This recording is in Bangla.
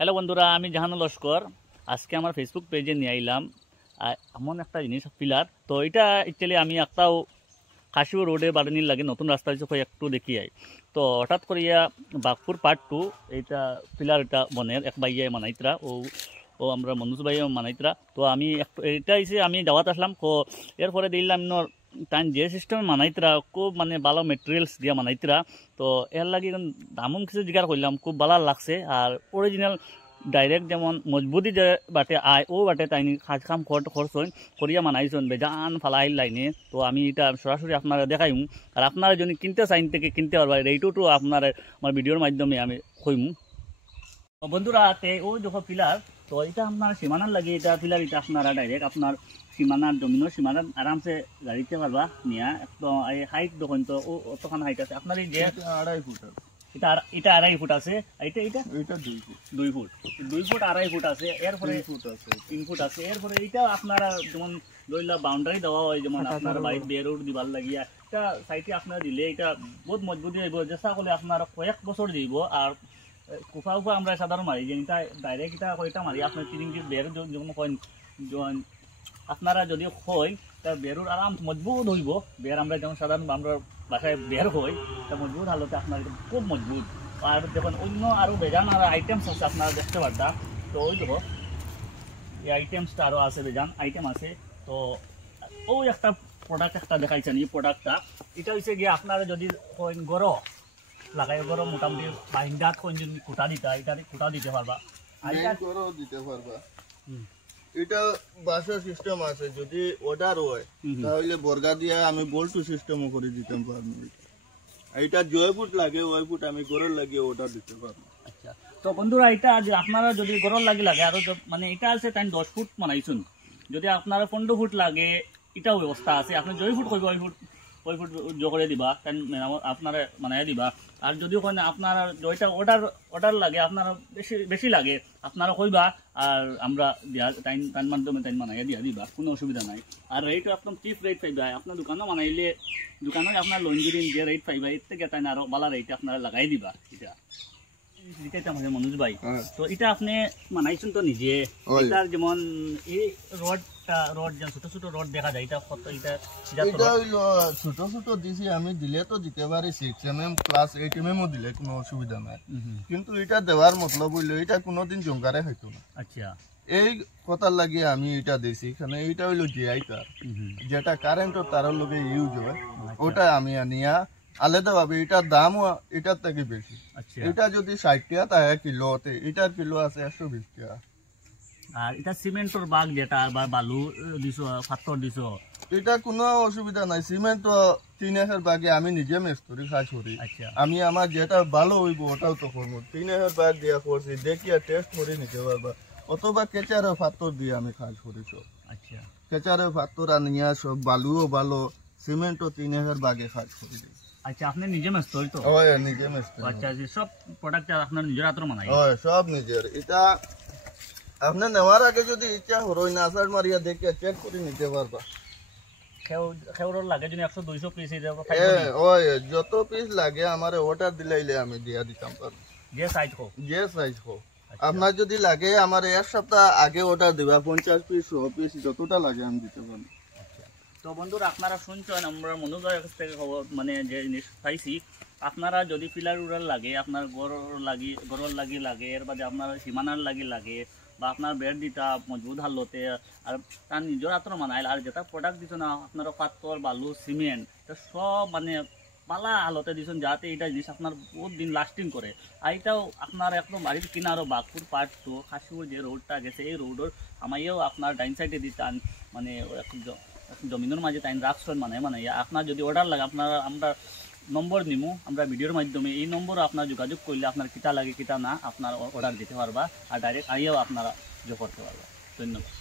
হ্যালো বন্ধুরা, আমি জাহান লস্কর। আজকে আমার ফেসবুক পেজে নিয়ে আইলাম এমন একটা জিনিস পিলার। তো এটা অ্যাকচুয়ালি আমি একটাও কাশিও রোডে বাড়ানির লাগে নতুন রাস্তা হিসেবে একটু দেখি আই। তো হঠাৎ করিয়া বাঘপুর পার্ট 2 এইটা পিলার এটা বনের এক বাইয়ে মানাইতরা ও ও আমরা মনুষ ভাই মানাইতরা। তো আমি একটু এটা এসে আমি যাওয়াত আসলাম। তো এরপরে দিলাম তাই যে সিস্টেমে মানাইতরা খুব মানে ভালো মেটেরিয়ালস দিয়া মানাইতরা। তো এর লাগে দামও কিছু জিজ্ঞাসা করলাম, খুব ভালো লাগছে। আর অরিজিনাল ডাইরেক্ট যেমন মজবুতি যে বাটে আয় ও বাটে তাই কাজ কাম খরচ করিয়া মানাইছেন বেজান ফালাই লাইনে। তো আমি এটা সরাসরি আপনারা দেখাইম। আর আপনারা যদি কিনতে চাইন থেকে কিনতে পারবা, এইটুকু আপনার আমার ভিডিওর মাধ্যমে আমি কইম। বন্ধুরা ও যখন পিলার, তো এটা আপনার সীমানার লাগে এটা পিলার, এটা আপনারা ডাইরেক্ট আপনার সীমানার জমিনের সীমানার আরামসে গাড়িতে পারবা নিয়া। একদম এই হাইট দেখুন তো অতখান হাইট আছে আপনার এই যে 2.5 ফুট আছে। এটা 2.5 ফুট আছে। এটা এটা এটা 2 ফুট 2 ফুট 2 ফুট 2.5 ফুট আছে। এরপরে 3 ফুট আছে 3 ফুট আছে। এরপরে এটা আপনারা যেমন ধরলা বাউন্ডারি দেওয়া হয়, যেমন আপনার বাইক বেরোড দিবার লাগিয়া এটা সাইডে আপনারা দিলে এটা বহুত মজবুতি হইব। চেষ্টা করলে আপনার কয়েক বছর দিব। আর কুফা উফা আমরা সাধারণ মারি যে এটা ডাইরেক্ট এটা কয়টা মারি আপনার চিরিংটি বের যখন হয় আপনারা যদি হয় তার বেরোর আরাম মজবুত হইব। বের আমরা যেমন সাধারণ আমরা বাসায় বের হই তা মজবুত হালতে আপনার খুব মজবুত। আর দেখুন অন্য আরও বেজান আর আইটেমস আছে আপনারা দেখতে পারতাম। তো ওই দেখো এই আইটেমসটা আরও আছে, বেজান আইটেম আছে। তো ওই একটা প্রোডাক্ট একটা দেখাইছেন, এই প্রোডাক্টটা এটা হচ্ছে গিয়ে আপনারা যদি গরো লাগাই গরো মোটামুটি বাহিন্দাত যদি কুটা দিতা এটা কুটা দিতে পারবা, দিতে পারবা। এটা বাসা সিস্টেম আছে, যদি অর্ডার হয় তাহলে বর্গা দিয়ে আমি বল্টু সিস্টেমও করে দিতে পারবো। এটা জয় ফুট লাগে ওই ফুট আমি গরর লাগিয়ে অর্ডার দিতে পারবো। আচ্ছা, তো বন্ধুরা এটা আপনারা যদি গরর লাগে আরো মানে এটা আছে তাই 10 ফুট বানাইছুন। যদি আপনারা 15 ফুট লাগে এটাও ব্যবস্থা আছে। আপনি জয় ফুট করবে ওই ফুট করে দিবা তাই আপনারা বানাই দিবা। আর যদি ওখানে আপনারা ওইটা অর্ডার লাগে আপনারা বেশি লাগে আপনারা কইবা, আর আমরা তাই মাধ্যমে তাই বানাই দিয়া দিবা, কোনো অসুবিধা নাই। আর রেটও একদম চিপ রেট পাইবা। আপনার দোকানও বানাইলে দোকানে আপনার লঞ্জিরিন যে রেট পাইবা এর থেকে তাই আরো ভালো রেট আপনারা লাগাই দিবা। এটা মনোজ ভাই, তো এটা আপনি বানাইছেন তো নিজে। এটার যেমন এই রড যেমন ছোট ছোট রড দেখা যায়, এটা কত? এটা ছোট ছোট দিছি আমি, দিলে তো দিতে পারি 6mm প্লাস 8mm দিলে কোনো অসুবিধা নাই। কিন্তু এটা দেওয়ার মতলব হইলো এটা কোনোদিন জঙ্গারে হইতো না। আচ্ছা, এই কথার লাগিয়ে আমি এটা দিছি। এখানে এইটা হইলো জিআই তার, যেটা কারেন্টের তারের লগে ইউজ হয়। ওটা আমি আনিয়া আলাদা ভাবে, এটার দামও এটার থেকে বেশি। এটা যদি 60 টাকা থাকে কিলোতে, এটার কিলো আছে 120 টাকা। আর এটা সিমেন্টর বাগ যেটা বা বালু দিছো পাথর দিছো, এটা কোনো অসুবিধা নাই। সিমেন্ট 3 এর বাগে আমি নিজে মিস্ত্রি কাজ করি। আমি আমার যেটা ভালো হইব ওটাও তো করবো। 3 এর বাগ দিয়া করছি, দেখিয়া টেস্ট করে নিতে পারবা। অথবা কেচারের পাথর দিয়ে আমি কাজ করি সব। আচ্ছা, কেচারের পাথর আনিয়া সব বালুও ভালো, সিমেন্টও 3 এর বাগে কাজ করি। আচ্ছা, আপনি নিজে মিস্ত্রি তো? হয়, নিজে মিস্ত্রি। আচ্ছা, সব প্রোডাক্ট আপনার নিজের হাতে বানাই? হয়, সব নিজের। এটা আপনি নেওয়ার আগে যদি ইচ্ছা হরই না আসার মারিয়া দেখিয়া চেক করে নিতে পারবা। খেউরর লাগে যদি 100-200 পিস যত পিস লাগে আমার অর্ডার দিলাইলে আমি দিয়া দিতাম পারবো, যে সাইজ হোক। আপনার যদি লাগে আমার 1 সপ্তাহ আগে অর্ডার দিবা, 50 পিস 100 পিস যতটা লাগে আমি দিতে পারবো। তো বন্ধুরা আপনারা শুনছেন আমরা মনোজয়ের কাছ থেকে খবর, মানে যে জিনিস পাইছি। আপনারা যদি পিলার উড়ার লাগে, আপনার গরর লাগে এর বাদে আপনার সীমানার লাগে বা আপনার বেড দিতা মজবুত হালতে, আর তার নিজের হাতের মানাইল। আর যেটা প্রোডাক্ট দিচ্ছ না আপনারা পাথর বালু সিমেন্ট সব মানে পালা হালতে দিচ্ছেন, যাতে এটা জিনিস আপনার বহুত দিন লাস্টিং করে। আর এটাও আপনার একদম বাড়ির কিনারও বাঘপুর পার্ট 2 খাসিপুর যে রোডটা গেছে এই রোডের আমাইও আপনার ডাইন সাইডে দিতাম, মানে জমিনের মাঝে তাই রাখছেন। মানে আপনার যদি অর্ডার লাগে আমরা নম্বর নিমু আমরা ভিডিওর মাধ্যমে, এই নম্বরে আপনার যোগাযোগ করলে আপনার কিতা লাগে কিতা না আপনার অর্ডার দিতে পারবা। আর ডাইরেক্ট আইয়াও আপনারা যোগ করতে পারবা। ধন্যবাদ।